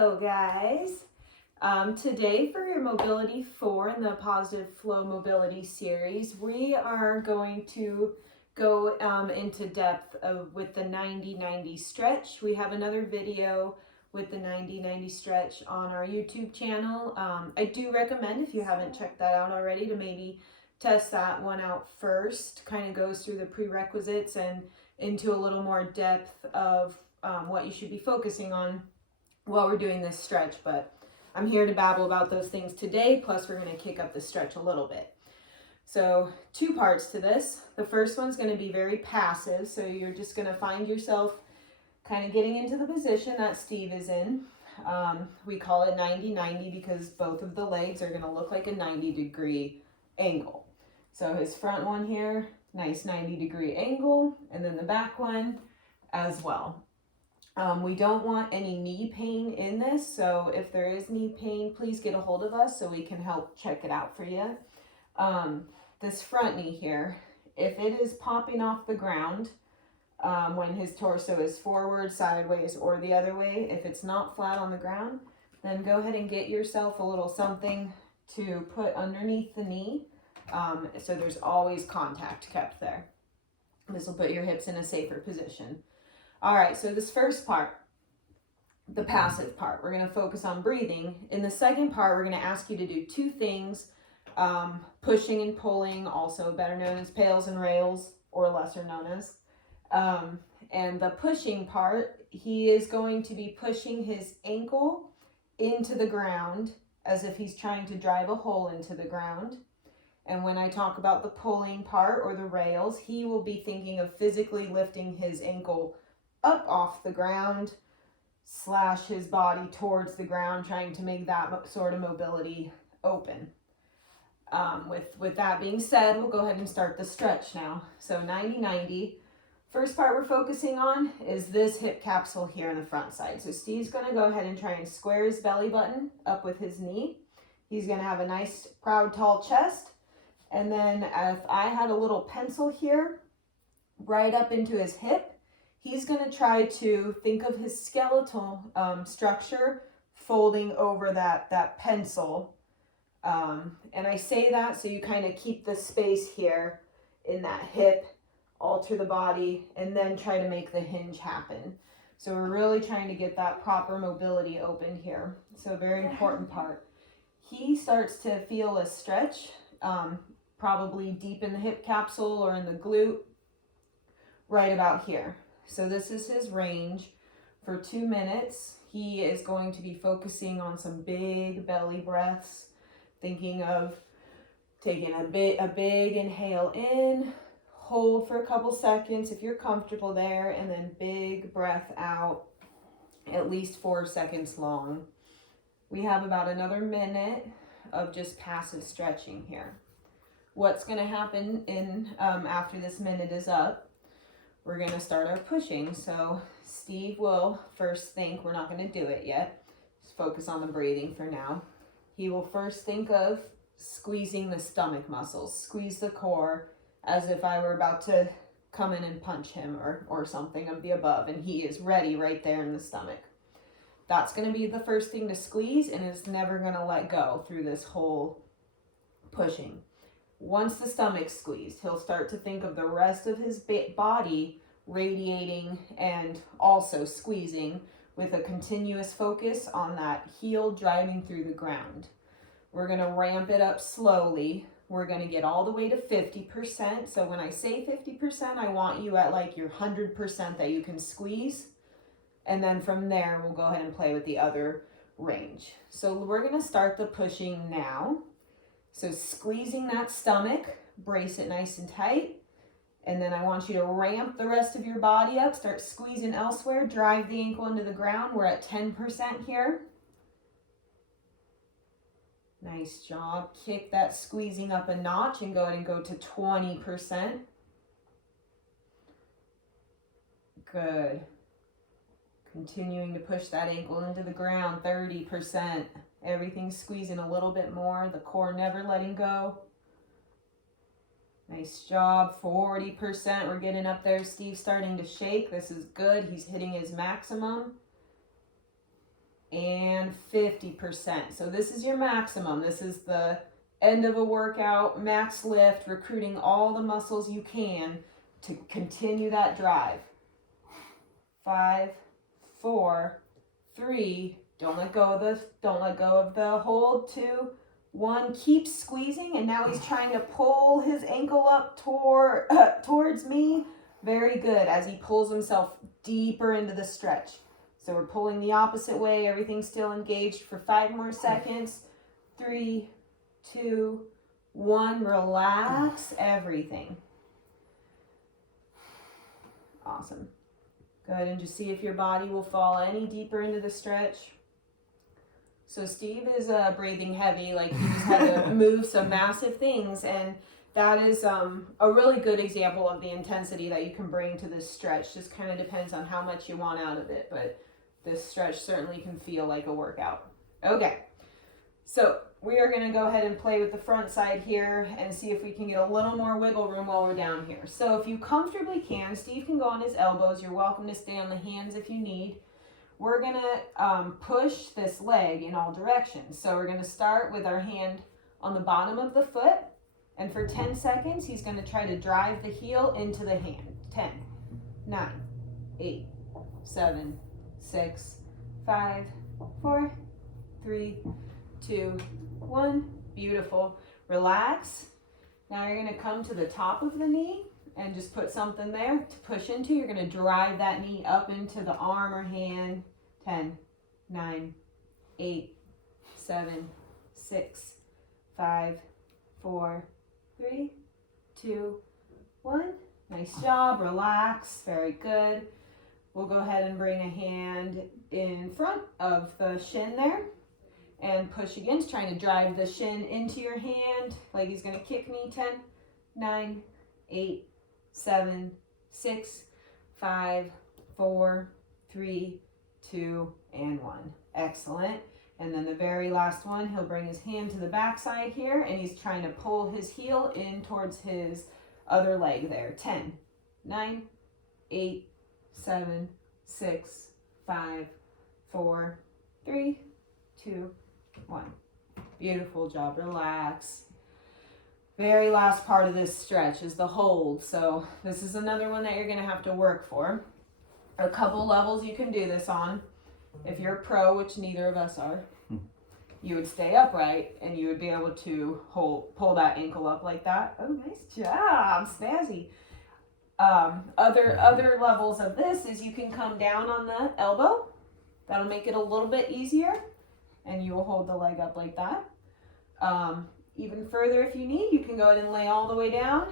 Hello guys. Today for your Mobility 4 in the Positive Flow Mobility series, we are going to go into depth with the 90-90 stretch. We have another video with the 90-90 stretch on our YouTube channel. I do recommend, if you haven't checked that out already, to maybe test that one out first. Kind of goes through the prerequisites and into a little more depth of what you should be focusing on while we're doing this stretch, but I'm here to babble about those things today, plus we're going to kick up the stretch a little bit. So 2 parts to this. The first one's going to be very passive, so you're just going to find yourself kind of getting into the position that Steve is in. We call it 90-90 because both of the legs are going to look like a 90-degree angle. So his front one here, nice 90-degree angle, and then the back one as well. We don't want any knee pain in this, so if there is knee pain, please get a hold of us so we can help check it out for you. This front knee here, if it is popping off the ground when his torso is forward, sideways, or the other way, if it's not flat on the ground, then go ahead and get yourself a little something to put underneath the knee, so there's always contact kept there. This will put your hips in a safer position. All right, so this first part, the passive part, we're going to focus on breathing. In the second part, we're going to ask you to do 2 things, pushing and pulling, also better known as pails and rails, or lesser known as. And the pushing part, he is going to be pushing his ankle into the ground as if he's trying to drive a hole into the ground. And when I talk about the pulling part or the rails, he will be thinking of physically lifting his ankle up off the ground, slash his body towards the ground, trying to make that sort of mobility open. With that being said, we'll go ahead and start the stretch now. So 90-90. First part we're focusing on is this hip capsule here on the front side. So Steve's going to go ahead and try and square his belly button up with his knee. He's going to have a nice, proud, tall chest. And then if I had a little pencil here, right up into his hip, he's going to try to think of his skeletal structure folding over that pencil. And I say that so you kind of keep the space here in that hip, alter the body, and then try to make the hinge happen. So we're really trying to get that proper mobility open here. So very important part. He starts to feel a stretch, probably deep in the hip capsule or in the glute, right about here. So this is his range for 2 minutes. He is going to be focusing on some big belly breaths, thinking of taking a big inhale in, hold for a couple seconds if you're comfortable there, and then big breath out, at least 4 seconds long. We have about another minute of just passive stretching here. What's going to happen after this minute is up, we're going to start our pushing. So Steve will first think, we're not going to do it yet, just focus on the breathing for now. He will first think of squeezing the stomach muscles, squeeze the core as if I were about to come in and punch him or something of the above, and he is ready right there in the stomach. That's going to be the first thing to squeeze, and it's never going to let go through this whole pushing. Once the stomach's squeezed, he'll start to think of the rest of his body radiating and also squeezing with a continuous focus on that heel driving through the ground. We're going to ramp it up slowly. We're going to get all the way to 50%. So when I say 50%, I want you at like your 100% that you can squeeze. And then from there, we'll go ahead and play with the other range. So we're going to start the pushing now. So squeezing that stomach, brace it nice and tight. And then I want you to ramp the rest of your body up, start squeezing elsewhere, drive the ankle into the ground. We're at 10% here. Nice job. Kick that squeezing up a notch and go ahead and go to 20%. Good. Continuing to push that ankle into the ground, 30%. Everything's squeezing a little bit more, the core never letting go. Nice job, 40%. We're getting up there. Steve's starting to shake. This is good. He's hitting his maximum. And and 50%. So this is your maximum. This is the end of a workout, max lift, recruiting all the muscles you can to continue that drive. 5, 4, 3, don't let go of the hold. 2, 1, keep squeezing, and now he's trying to pull his ankle up towards me. Very good, as he pulls himself deeper into the stretch. So we're pulling the opposite way, everything's still engaged for 5 more seconds. 3, 2, 1, relax everything. Awesome. Go ahead and just see if your body will fall any deeper into the stretch. So Steve is breathing heavy, like he's had to move some massive things, and that is a really good example of the intensity that you can bring to this stretch. Just kind of depends on how much you want out of it, but this stretch certainly can feel like a workout. Okay, so we are going to go ahead and play with the front side here and see if we can get a little more wiggle room while we're down here. So if you comfortably can, Steve can go on his elbows. You're welcome to stay on the hands if you need. We're going to push this leg in all directions. So we're going to start with our hand on the bottom of the foot. And for 10 seconds, he's going to try to drive the heel into the hand. 10, 9, 8, 7, 6, 5, 4, 3, 2, 1. Beautiful. Relax. Now you're going to come to the top of the knee and just put something there to push into. You're going to drive that knee up into the arm or hand. 10, 9, 8, 7, 6, 5, 4, 3, 2, 1. Nice job. Relax. Very good. We'll go ahead and bring a hand in front of the shin there and push against, trying to drive the shin into your hand like he's going to kick me. 10, 9, 8, 7, 6, 5, 4, 3, 2, and 1. Excellent. And then the very last one, he'll bring his hand to the backside here, and he's trying to pull his heel in towards his other leg there. 10, 9, 8, 7, 6, 5, 4, 3, 2, 1. Beautiful job. Relax. Very last part of this stretch is the hold. So this is another one that you're going to have to work for. A couple levels you can do this on. If you're a pro, which neither of us are, you would stay upright and you would be able to pull that ankle up like that. Oh, nice job, Spazzy. Other levels of this is you can come down on the elbow. That'll make it a little bit easier, and you will hold the leg up like that. Even further, if you need, you can go ahead and lay all the way down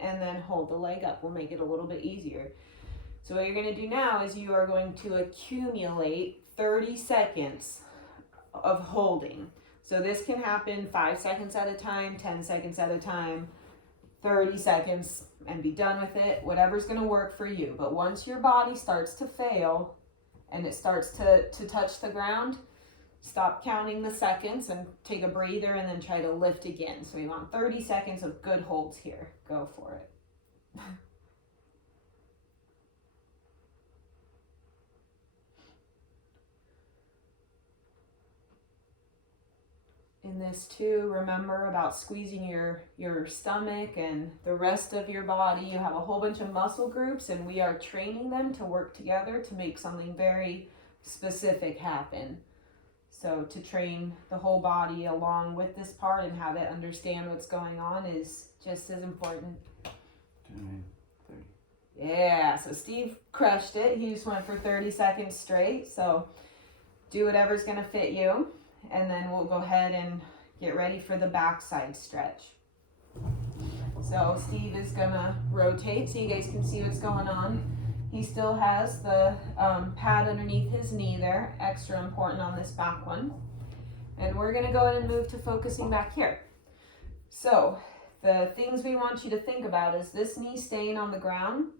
and then hold the leg up. Will make it a little bit easier. So what you're going to do now is you are going to accumulate 30 seconds of holding. So this can happen 5 seconds at a time, 10 seconds at a time, 30 seconds, and be done with it. Whatever's going to work for you. But once your body starts to fail and it starts to touch the ground, stop counting the seconds and take a breather and then try to lift again. So we want 30 seconds of good holds here. Go for it. In this too, remember about squeezing your stomach and the rest of your body. You have a whole bunch of muscle groups, and we are training them to work together to make something very specific happen. So to train the whole body along with this part and have it understand what's going on is just as important. 10, 30. Yeah, so Steve crushed it. He just went for 30 seconds straight. So do whatever's going to fit you. And then we'll go ahead and get ready for the backside stretch. So Steve is gonna rotate so you guys can see what's going on. He still has the pad underneath his knee there, extra important on this back one. And we're gonna go ahead and move to focusing back here. So the things we want you to think about is this knee staying on the ground.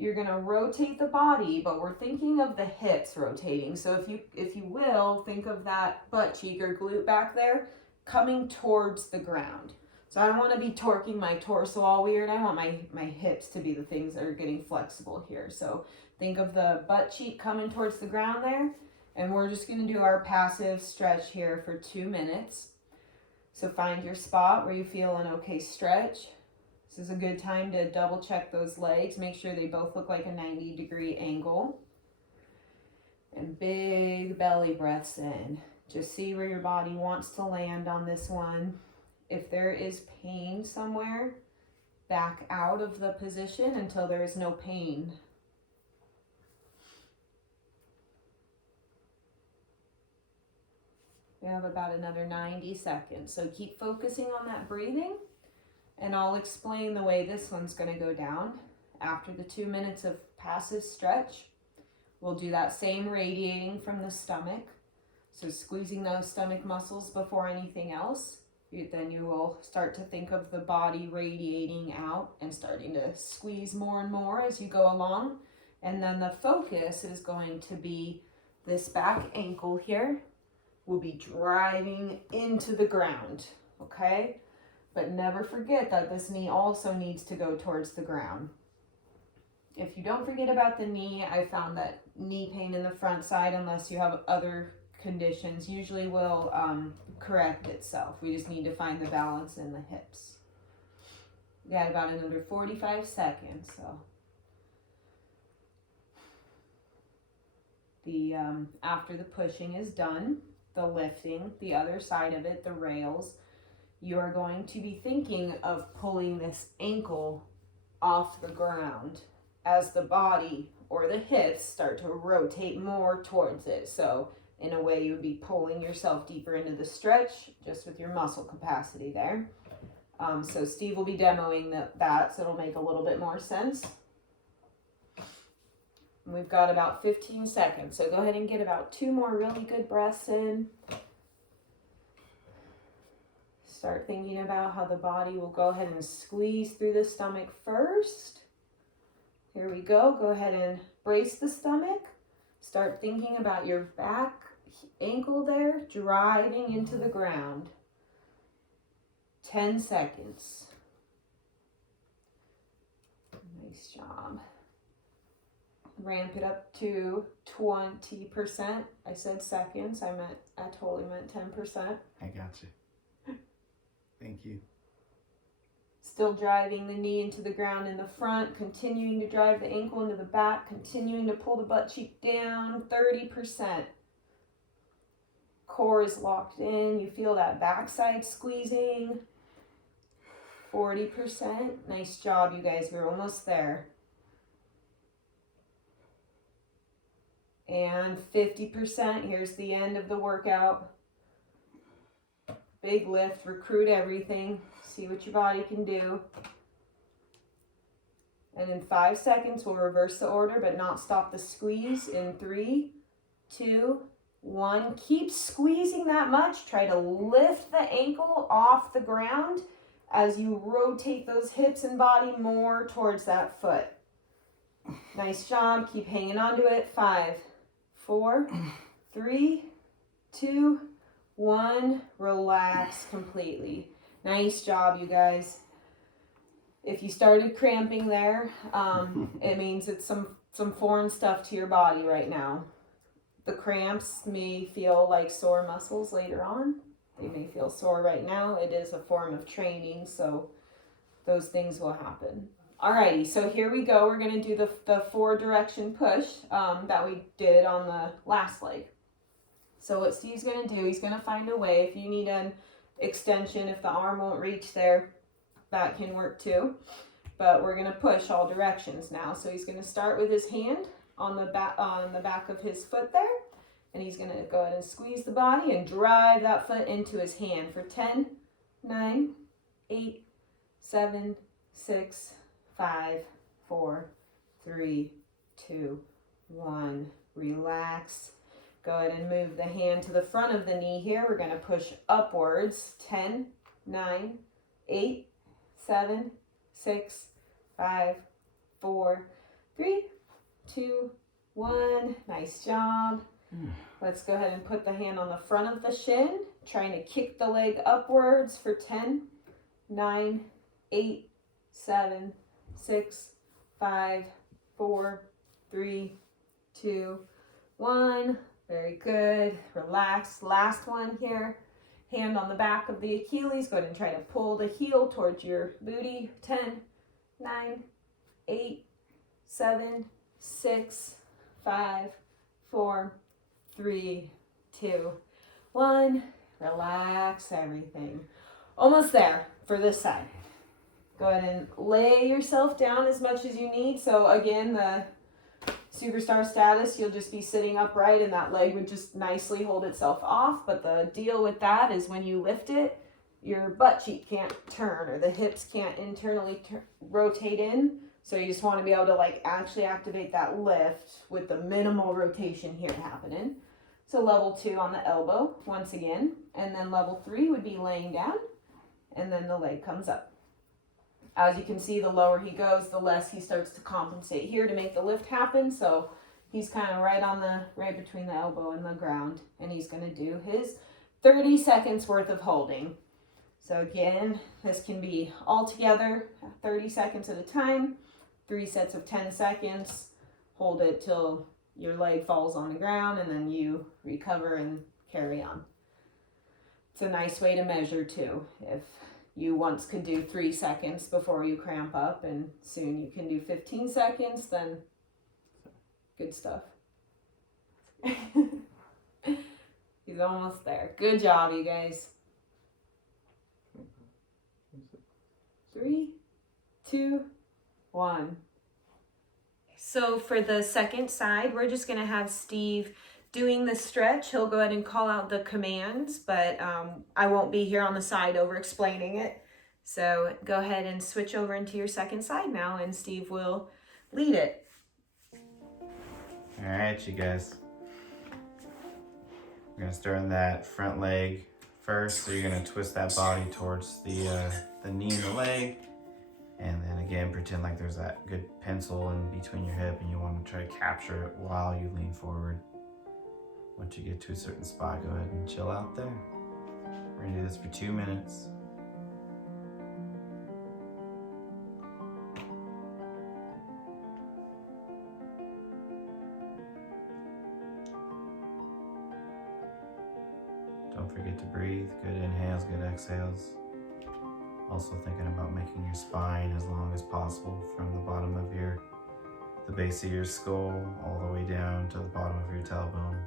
You're gonna rotate the body, but we're thinking of the hips rotating. So if you will, think of that butt cheek or glute back there coming towards the ground. So I don't want to be torquing my torso all weird. I want my hips to be the things that are getting flexible here. So think of the butt cheek coming towards the ground there, And we're just going to do our passive stretch here for 2 minutes. So find your spot where you feel an okay stretch. This is a good time to double check those legs. Make sure they both look like a 90-degree angle. And big belly breaths in. Just see where your body wants to land on this one. If there is pain somewhere, back out of the position until there is no pain. We have about another 90 seconds. So keep focusing on that breathing, and I'll explain the way this one's going to go down. After the 2 minutes of passive stretch, we'll do that same radiating from the stomach. So squeezing those stomach muscles before anything else. Then you will start to think of the body radiating out and starting to squeeze more and more as you go along. And then the focus is going to be this back ankle here will be driving into the ground, okay? But never forget that this knee also needs to go towards the ground. If you don't forget about the knee, I found that knee pain in the front side, unless you have other conditions, usually will correct itself. We just need to find the balance in the hips. We got about another 45 seconds, so. After the pushing is done, the lifting, the other side of it, the rails, you are going to be thinking of pulling this ankle off the ground as the body or the hips start to rotate more towards it. So in a way, you would be pulling yourself deeper into the stretch just with your muscle capacity there. So Steve will be demoing that, so it'll make a little bit more sense. And we've got about 15 seconds, so go ahead and get about 2 more really good breaths in. Start thinking about how the body will go ahead and squeeze through the stomach first. Here we go. Go ahead and brace the stomach. Start thinking about your back ankle there driving into the ground. 10 seconds. Nice job. Ramp it up to 20%. I said seconds. I totally meant 10%. I got you. Thank you. Still driving the knee into the ground in the front, continuing to drive the ankle into the back, continuing to pull the butt cheek down, 30%. Core is locked in. You feel that backside squeezing. 40%. Nice job, you guys. We're almost there. And 50%. Here's the end of the workout. Big lift. Recruit everything. See what your body can do. And in 5 seconds, we'll reverse the order, but not stop the squeeze. In 3, 2, 1. Keep squeezing that much. Try to lift the ankle off the ground as you rotate those hips and body more towards that foot. Nice job. Keep hanging on to it. 5, 4, 3, 2, 1. Relax completely. Nice job, you guys. If you started cramping there, it means it's some foreign stuff to your body right now. The cramps may feel like sore muscles later on. They may feel sore right now. It is a form of training, so those things will happen. Alrighty, so here we go. We're going to do the 4-direction push that we did on the last leg. So what Steve's going to do, he's going to find a way. If you need an extension, if the arm won't reach there, that can work too. But we're going to push all directions now. So he's going to start with his hand on the back of his foot there. And he's going to go ahead and squeeze the body and drive that foot into his hand for 10, 9, 8, 7, 6, 5, 4, 3, 2, 1. Relax. Go ahead and move the hand to the front of the knee here. We're going to push upwards. 10, 9, 8, 7, 6, 5, 4, 3, 2, 1. Nice job. Let's go ahead and put the hand on the front of the shin, trying to kick the leg upwards for 10, 9, 8, 7, 6, 5, 4, 3, 2, 1. Very good. Relax. Last one here. Hand on the back of the Achilles. Go ahead and try to pull the heel towards your booty. 10, 9, 8, 7, 6, 5, 4, 3, 2, 1. Relax everything. Almost there for this side. Go ahead and lay yourself down as much as you need. So again, the superstar status, you'll just be sitting upright and that leg would just nicely hold itself off. But the deal with that is when you lift it, your butt cheek can't turn or the hips can't internally rotate in. So you just want to be able to like actually activate that lift with the minimal rotation here happening. So level 2 on the elbow once again. And then level 3 would be laying down and then the leg comes up. As you can see, the lower he goes, the less he starts to compensate here to make the lift happen. So he's kind of right between the elbow and the ground. And he's going to do his 30 seconds worth of holding. So again, this can be all together 30 seconds at a time, 3 sets of 10 seconds. Hold it till your leg falls on the ground and then you recover and carry on. It's a nice way to measure too. If you once could do 3 seconds before you cramp up and soon you can do 15 seconds, then good stuff. He's almost there. Good job, you guys. 3, 2, 1. So for the second side, we're just going to have Steve doing the stretch. He'll go ahead and call out the commands, but I won't be here on the side over explaining it. So go ahead and switch over into your second side now, and Steve will lead it. All right, you guys. We're gonna start on that front leg first. So you're gonna twist that body towards the knee and the leg, and then again pretend like there's that good pencil in between your hip, and you want to try to capture it while you lean forward. Once you get to a certain spot, go ahead and chill out there. We're gonna do this for 2 minutes. Don't forget to breathe. Good inhales, good exhales. Also thinking about making your spine as long as possible from the bottom of the base of your skull all the way down to the bottom of your tailbone.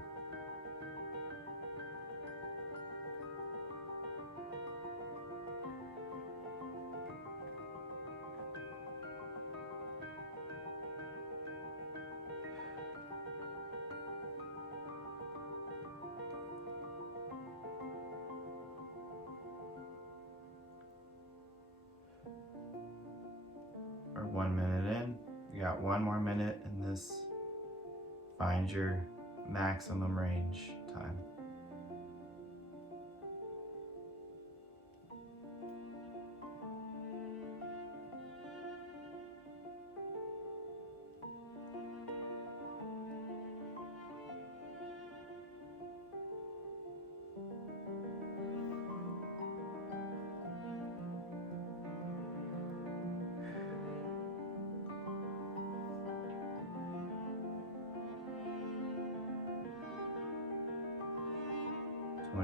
We're 1 minute in. You got 1 more minute in this. Find your maximum range time.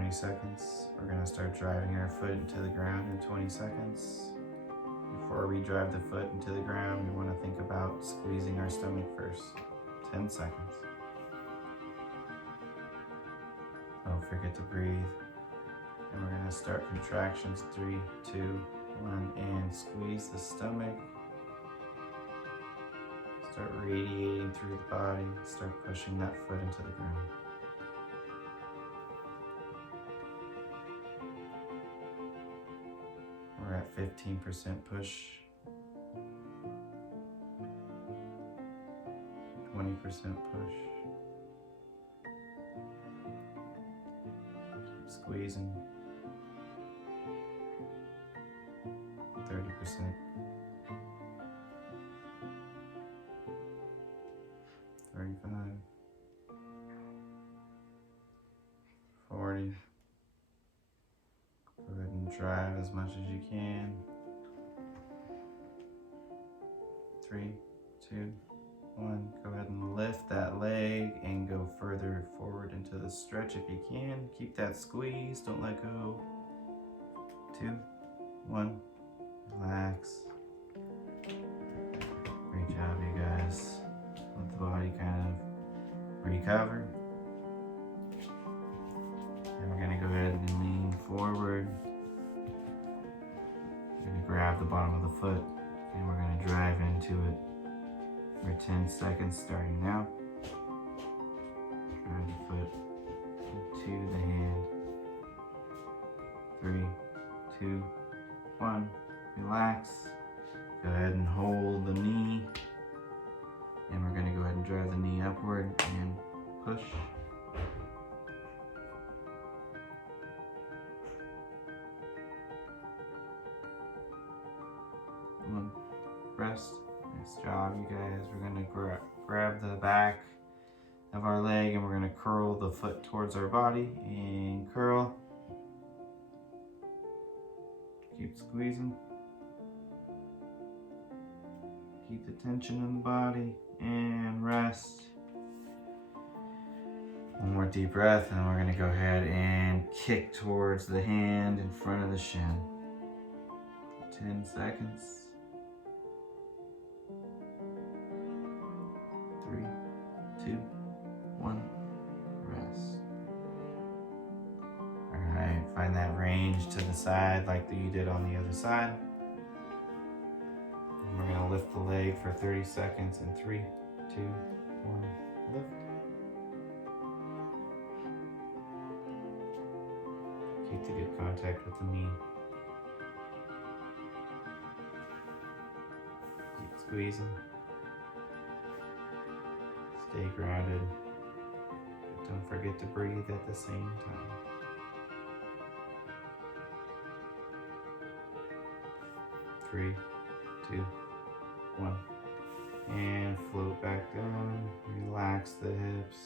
Seconds. We're going to start driving our foot into the ground in 20 seconds. Before we drive the foot into the ground, we want to think about squeezing our stomach first. 10 seconds. Don't forget to breathe. And we're going to start contractions. 3, 2, 1, and squeeze the stomach. Start radiating through the body. Start pushing that foot into the ground. We're at 15% push, 20% push. Keep squeezing. 30%. 35. 40. Go ahead and drive as much as you can. 3, 2, 1. Go ahead and lift that leg and go further forward into the stretch if you can. Keep that squeeze, don't let go. 2, 1, relax. Great job, you guys. Let the body kind of recover. And we're gonna go ahead and lean forward. We're gonna grab the bottom of the foot and we're gonna drive into it for 10 seconds starting now. Drive the foot into the hand. 3, 2, 1. Relax. Go ahead and hold the knee. And we're gonna go ahead and drive the knee upward and push. 1. Rest. Nice job, you guys. We're gonna grab the back of our leg and we're gonna curl the foot towards our body and curl. Keep squeezing. Keep the tension in the body and rest. One more deep breath and we're gonna go ahead and kick towards the hand in front of the shin. 10 seconds. 3, 2, 1, rest. Alright, find that range to the side like you did on the other side. And we're gonna lift the leg for 30 seconds in 3, 2, 1, lift. Keep the good contact with the knee. Keep squeezing. Stay grounded. But don't forget to breathe at the same time. 3, 2, 1. And float back down. Relax the hips.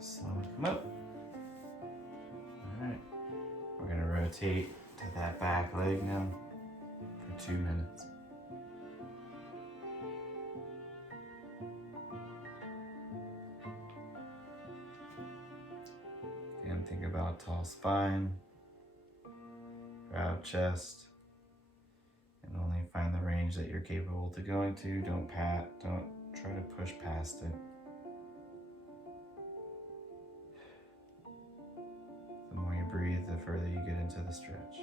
Slowly come up. Alright. We're going to rotate to that back leg now for 2 minutes. Again, think about tall spine, proud chest, and only find the range that you're capable to going to. Don't try to push past it. The more you breathe, the further you get into the stretch.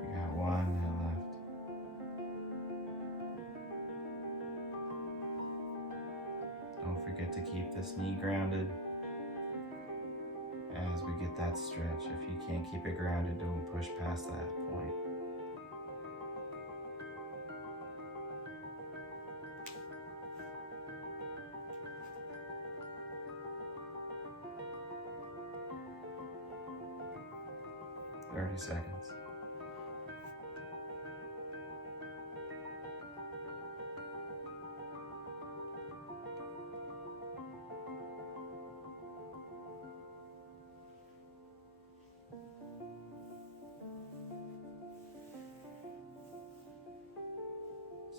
We got 1 minute left. Don't forget to keep this knee grounded as we get that stretch. If you can't keep it grounded, don't push past that point. Thirty seconds.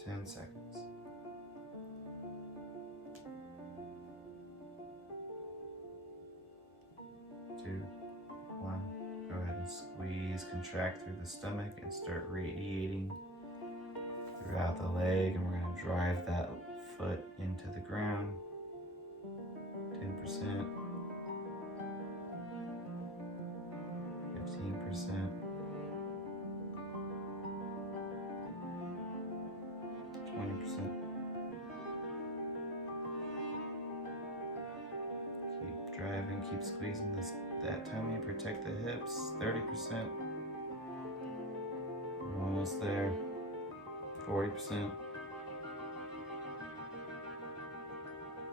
Ten seconds. 2, 1. Go ahead and squeeze, contract through the stomach and start radiating throughout the leg. And we're going to drive that foot into the ground. 10%. 15%. 20%. Keep driving, keep squeezing that tummy, protect the hips. 30%. We're almost there. 40%.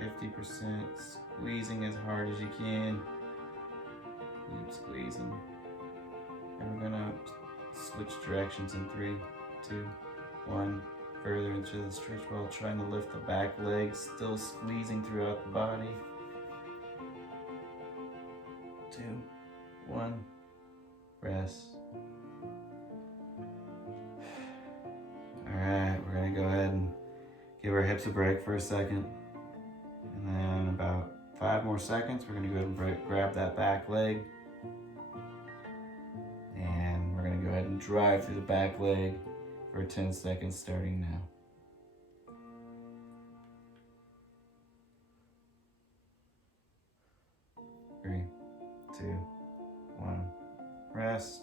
50%. Squeezing as hard as you can. Keep squeezing. And we're gonna switch directions in 3, 2, 1. Further into the stretch while trying to lift the back leg, still squeezing throughout the body. 2, 1. Rest. Alright, we're going to go ahead and give our hips a break for a second. And then about 5 more seconds, we're going to go ahead and grab that back leg. And we're going to go ahead and drive through the back leg for 10 seconds starting now. Three, 2, 1, rest.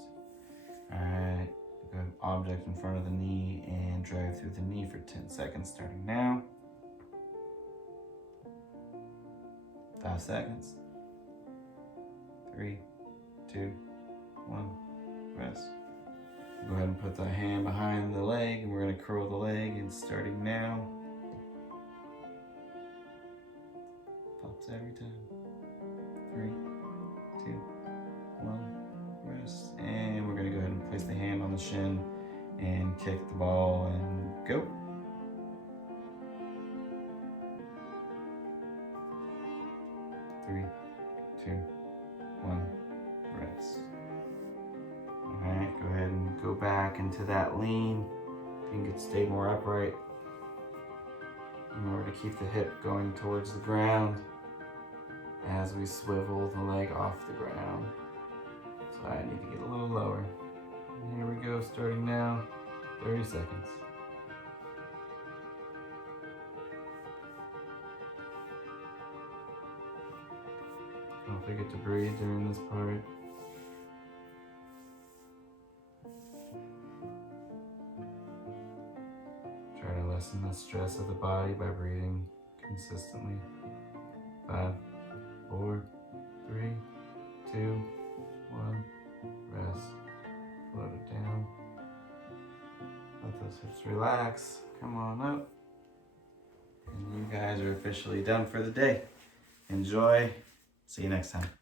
Alright, go object in front of the knee and drive through the knee for 10 seconds starting now. 5 seconds. 3, 2, 1, rest. Go ahead and put the hand behind the leg and we're going to curl the leg and starting now. Pops every time. 3, 2, 1, rest. And we're going to go ahead and place the hand on the shin and kick the ball and go. 3, 2, 1, rest. Alright, go ahead and go back into that lean. You can stay more upright in order to keep the hip going towards the ground as we swivel the leg off the ground. So I need to get a little lower. And here we go, starting now, 30 seconds. Don't forget to breathe during this part. Try to lessen the stress of the body by breathing consistently. 5, 4, 3, 2, 1, rest. Float it down. Let those hips relax. Come on up. And you guys are officially done for the day. Enjoy. See you next time.